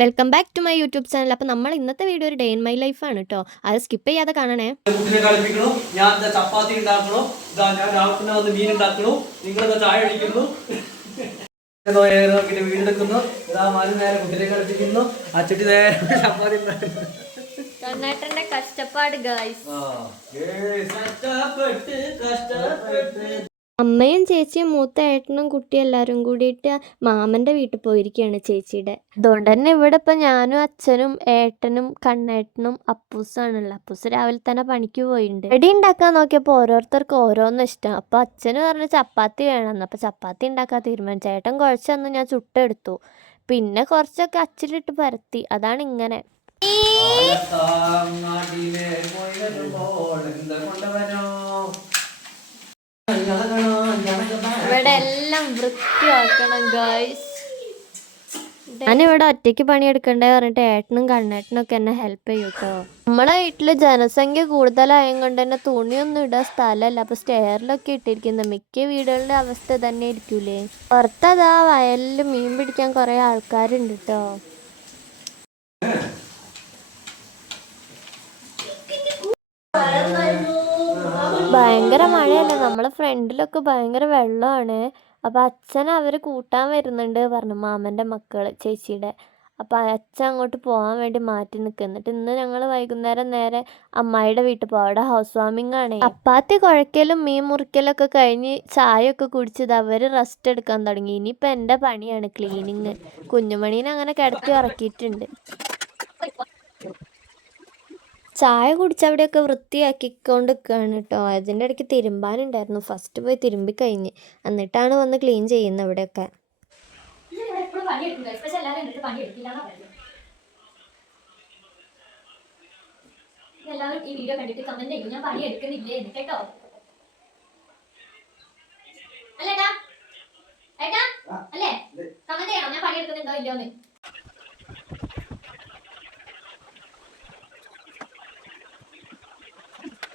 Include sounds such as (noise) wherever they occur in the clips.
Welcome back to my YouTube channel അപ്പോൾ നമ്മൾ ഇന്നത്തെ വീഡിയോ ഒരു ഡേ ഇൻ മൈ ലൈഫ് ആണ് കേട്ടോ അത് സ്കിപ്പ് ചെയ്യാതെ കാണണേ. കുട്ടിനെ കളിപ്പിക്കണു. ഞാൻ ചപ്പാത്തി ഉണ്ടാക്കണു. ഞാൻ രാവിലെ വന്ന് മീൻ ഉണ്ടാക്കണു. നിങ്ങൾ ചായ അടിക്കുന്നു നോക്കിട്ട് (laughs) വീടെടുക്കുന്നു ഇതാ മാറി നേരെ കുട്ടിനെ കളിപ്പിക്കുന്നു. അച്ചുട്ടി നേരെ ചപ്പാത്തി ഉണ്ടാക്കുന്നു. കഷ്ടപ്പാട് ഗായ്സ് കഷ്ടപ്പെട്ട്. അമ്മയും ചേച്ചിയും മൂത്ത ഏട്ടനും കുട്ടിയും എല്ലാവരും കൂടിയിട്ട് മാമന്റെ വീട്ടിൽ പോയിരിക്കുകയാണ് ചേച്ചിയുടെ. അതുകൊണ്ട് തന്നെ ഇവിടെ ഇപ്പം ഞാനും അച്ഛനും ഏട്ടനും കണ്ണേട്ടനും അപ്പൂസാണുള്ളത്. അപ്പൂസ് രാവിലെ തന്നെ പണിക്ക് പോയിണ്ട്. റെഡി ഉണ്ടാക്കാൻ നോക്കിയപ്പോൾ ഓരോരുത്തർക്ക് ഓരോന്നും ഇഷ്ടം. അപ്പോൾ അച്ഛന് പറഞ്ഞു ചപ്പാത്തി വേണമെന്ന് അപ്പോൾ ചപ്പാത്തി ഉണ്ടാക്കാൻ തീരുമാനിച്ചു. ഏട്ടൻ കുഴച്ചന്ന് ഞാൻ ചുട്ടെടുത്തു. പിന്നെ കുറച്ചൊക്കെ അച്ചിലിട്ട് പരത്തി. അതാണ് ഇങ്ങനെ. നാട്ടിലെ ഇവിടെ എല്ലാം വൃത്തിയാക്കണം ഗായ്സ് ഞാനിവിടെ ഒറ്റയ്ക്ക് പണിയെടുക്കണ്ടേ പറഞ്ഞിട്ട് ഏട്ടനും കണ്ണേട്ടനും ഒക്കെ എന്നെ ഹെൽപ്പ് ചെയ്യും കേട്ടോ നമ്മളെ വീട്ടിൽ ജനസംഖ്യ കൂടുതലായത് കൊണ്ട് തന്നെ തുണിയൊന്നും ഇടാൻ സ്ഥലമല്ല. അപ്പൊ സ്റ്റെയറിലൊക്കെ ഇട്ടിരിക്കുന്ന മിക്ക വീടുകളുടെ അവസ്ഥ തന്നെ ഇരിക്കൂലേ പുറത്തതാ വയലിൽ മീൻ പിടിക്കാൻ കുറെ ആൾക്കാരുണ്ട് കേട്ടോ ഭയങ്കര മഴയല്ല? നമ്മളെ ഫ്രണ്ടിലൊക്കെ ഭയങ്കര വെള്ളമാണ് അപ്പോൾ അച്ഛൻ അവർ കൂട്ടാൻ വരുന്നുണ്ട് പറഞ്ഞു മാമന്റെ മക്കൾ ചേച്ചിയുടെ അപ്പോൾ അച്ഛൻ അങ്ങോട്ട് പോകാൻ വേണ്ടി മാറ്റി നിൽക്കുക എന്നിട്ട് ഇന്ന് ഞങ്ങൾ വൈകുന്നേരം നേരെ അമ്മായിയുടെ വീട്ടിൽ പോകും അവിടെ ഹൗസ് വാമിംഗ് ആണ്. അപ്പാത്തി കുഴക്കലും മീൻ മുറിക്കലൊക്കെ കഴിഞ്ഞ് ചായയൊക്കെ കുടിച്ചത്. അവർ റെസ്റ്റ് എടുക്കാൻ തുടങ്ങി. ഇനിയിപ്പോൾ എന്റെ പണിയാണ് ക്ലീനിങ് കുഞ്ഞുമണീനെ അങ്ങനെ കിടത്തി ഇറക്കിയിട്ടുണ്ട് ചായ കുടിച്ച് അവിടെയൊക്കെ വൃത്തിയാക്കിക്കൊണ്ട് നിൽക്കുകയാണ് കേട്ടോ. അതിന്റെ ഇടയ്ക്ക് തിരുമ്പാനുണ്ടായിരുന്നു. ഫസ്റ്റ് പോയി തിരുമ്പി കഴിഞ്ഞ്. എന്നിട്ടാണ് വന്ന് ക്ലീൻ ചെയ്യുന്നത് ഇവിടെയൊക്കെ. എല്ലാവരും ഈ വീഡിയോ കണ്ടിട്ട് കമന്റ് ചെയ്യും. ഞാൻ പണി എടുക്കുന്നില്ലേ എന്ന് കേട്ടോ. അല്ലേട്ടാ ഏട്ടാ? അല്ലേ? കമന്റ് ചെയ്യണം? ഞാൻ പണി എടുക്കുന്നുണ്ടോ ഇല്ലോന്ന്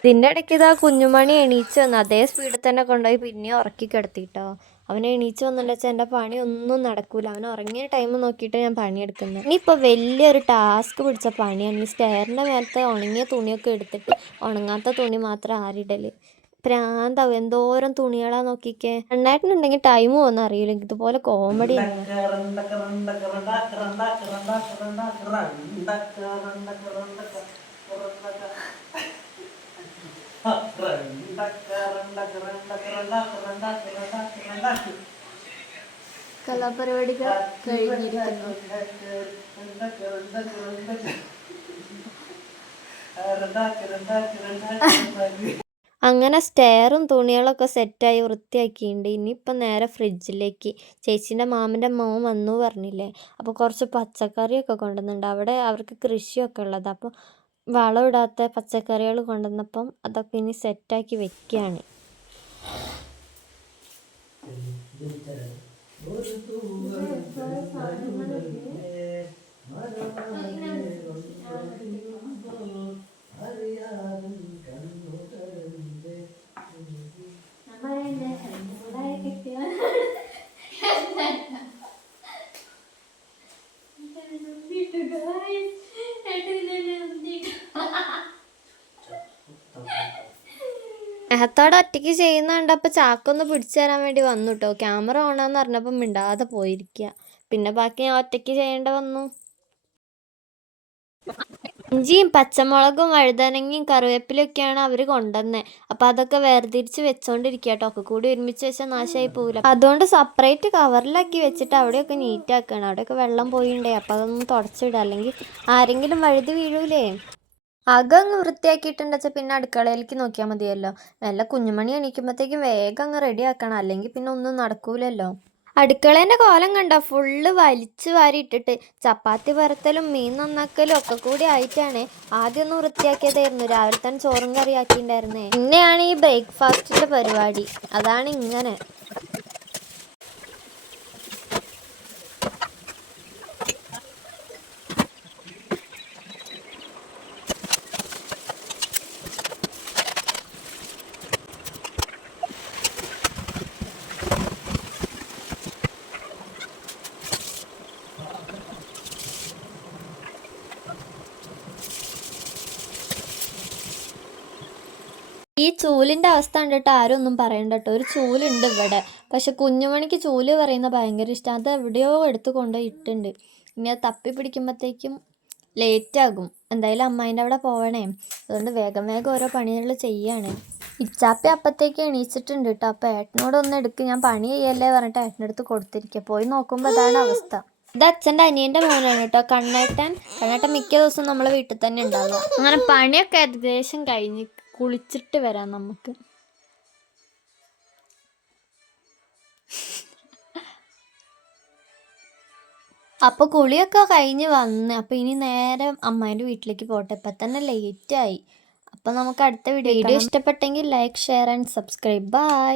ഇതിന്റെ ഇടയ്ക്ക് ഇതാ കുഞ്ഞുമണി എണീച്ച് വന്നു അതേ സ്പീഡിൽ തന്നെ കൊണ്ടുപോയി പിന്നെ ഉറക്കി കിടത്തിട്ടോ. അവൻ എണീച്ച് വെച്ചാൽ എന്റെ പണി ഒന്നും നടക്കൂല. അവൻ ഉറങ്ങിയ ടൈം നോക്കിയിട്ട് ഞാൻ പണിയെടുക്കുന്നത് ഇനിയിപ്പോൾ വലിയൊരു ടാസ്ക് പിടിച്ച പണിയാണ്. ഈ സ്റ്റെയറിന്റെ മേലത്തെ ഉണങ്ങിയ തുണിയൊക്കെ എടുത്തിട്ട് ഉണങ്ങാത്ത തുണി മാത്രം ആരിടൽ. പ്രാന്താവും. എന്തോരം തുണികളാ നോക്കിക്കേ. രണ്ടായിട്ടുണ്ടെങ്കിൽ ടൈം പോകുന്ന അറിയില്ല. ഇതുപോലെ കോമഡി കറണ്ട, കലാപരിപാടികൾ കഴിഞ്ഞിരിക്കുന്നു. അങ്ങനെ സ്റ്റെയറും തുണികളൊക്കെ സെറ്റായി വൃത്തിയാക്കിയിട്ടുണ്ട് ഇനിയിപ്പം നേരെ ഫ്രിഡ്ജിലേക്ക്. ചേച്ചീന്റെ മാമന്റെ മോൻ വന്നു പറഞ്ഞില്ലേ? അപ്പോൾ കുറച്ച് പച്ചക്കറിയൊക്കെ കൊണ്ടുവന്നുണ്ട്. അവിടെ അവർക്ക് കൃഷിയൊക്കെ ഉള്ളത്. അപ്പോൾ വളമിടാത്ത പച്ചക്കറികൾ കൊണ്ടുവന്നപ്പം അതൊക്കെ ഇനി സെറ്റാക്കി വെക്കുകയാണ് മെഹത്തോടെ ഒറ്റയ്ക്ക് ചെയ്യുന്ന കണ്ടപ്പോൾ ചാക്കൊന്ന് പിടിച്ചു തരാൻ വേണ്ടി വന്നു കേട്ടോ ക്യാമറ ഓണാന്ന് പറഞ്ഞപ്പോ മിണ്ടാതെ പോയിരിക്കുക പിന്നെ ബാക്കി ഞാൻ ഒറ്റയ്ക്ക് ചെയ്യേണ്ട വന്നു. ഇഞ്ചിയും പച്ചമുളകും വഴുതനങ്ങയും കറിവേപ്പിലൊക്കെയാണ് അവർ കൊണ്ടുവന്നത് അപ്പോൾ അതൊക്കെ വേർതിരിച്ച് വെച്ചോണ്ടിരിക്കുക കേട്ടോ ഒക്കെ കൂടി ഒരുമിച്ച് വെച്ചാൽ നാശമായി പോകില്ല അതുകൊണ്ട് സെപ്പറേറ്റ് കവറിലാക്കി വെച്ചിട്ട് അവിടെയൊക്കെ നീറ്റാക്കണം അവിടെയൊക്കെ വെള്ളം പോയിണ്ടേ. അപ്പോൾ അതൊന്ന് തുടച്ചിടുക അല്ലെങ്കിൽ ആരെങ്കിലും വഴുതി വീഴൂലേ. അകം അങ്ങ് വൃത്തിയാക്കിയിട്ടുണ്ട് വെച്ചാൽ പിന്നെ അടുക്കളയിലേക്ക് നോക്കിയാൽ മതിയല്ലോ. നല്ല കുഞ്ഞുമണി എണീക്കുമ്പോഴത്തേക്കും വേഗം അങ്ങ് റെഡി ആക്കണം അല്ലെങ്കിൽ പിന്നെ ഒന്നും നടക്കൂലല്ലോ. അടുക്കളേന്റെ കോലം കണ്ടോ? ഫുള്ള് വലിച്ചു വാരി ഇട്ടിട്ട് ചപ്പാത്തി പരത്തലും മീൻ നന്നാക്കലും ഒക്കെ കൂടി ആയിട്ടാണ് ആദ്യം ഒന്ന് വൃത്തിയാക്കിയതായിരുന്നു. രാവിലെ തന്നെ ചോറും കറി ആക്കിയിട്ടുണ്ടായിരുന്നേ. പിന്നെയാണ് ഈ ബ്രേക്ക്ഫാസ്റ്റിന്റെ പരിപാടി. അതാണ് ഇങ്ങനെ. ഈ ചൂലിന്റെ അവസ്ഥ കണ്ടിട്ട് ആരും ഒന്നും പറയണ്ട കേട്ടോ ഒരു ചൂലുണ്ട് ഇവിടെ. പക്ഷെ കുഞ്ഞുമണിക്ക് ചൂൽ പറയുന്ന ഭയങ്കര ഇഷ്ടം. അത് എവിടെയോ എടുത്തു കൊണ്ടുപോയി ഇട്ടുണ്ട് ഇനി അത് തപ്പി പിടിക്കുമ്പോഴത്തേക്കും ലേറ്റ് ആകും. എന്തായാലും അമ്മായിന്റെ അവിടെ പോവണേ. അതുകൊണ്ട് വേഗം വേഗം ഓരോ പണികൾ ചെയ്യാണ്. ഇച്ചാപ്പി അപ്പത്തേക്ക് എണീച്ചിട്ടുണ്ട് കേട്ടോ അപ്പോൾ ഏട്ടനോട് ഒന്ന് എടുക്ക്. ഞാൻ പണി ചെയ്യല്ലേ പറഞ്ഞിട്ട് ഏട്ടനടുത്ത് കൊടുത്തിരിക്കുക പോയി നോക്കുമ്പോൾ അതാണ് അവസ്ഥ. ഇത് അച്ഛന്റെ അനിയന്റെ മോനാണ് കേട്ടോ. കണ്ണേട്ടൻ. കണ്ണേട്ടൻ മിക്ക ദിവസവും നമ്മളെ വീട്ടിൽ തന്നെ ഉണ്ടാവുക. അങ്ങനെ പണിയൊക്കെ ഏകദേശം കഴിഞ്ഞ് കുളിച്ചിട്ട് വരാം നമുക്ക്. അപ്പോൾ കുളിയൊക്കെ കഴിഞ്ഞ് വന്ന്. അപ്പോൾ ഇനി നേരെ അമ്മേന്റെ വീട്ടിലേക്ക് പോട്ടെ. ഇപ്പം തന്നെ ലേറ്റ് ആയി. അപ്പോൾ നമുക്ക് അടുത്ത വീഡിയോ വീഡിയോ ഇഷ്ടപ്പെട്ടെങ്കിൽ like share and subscribe bye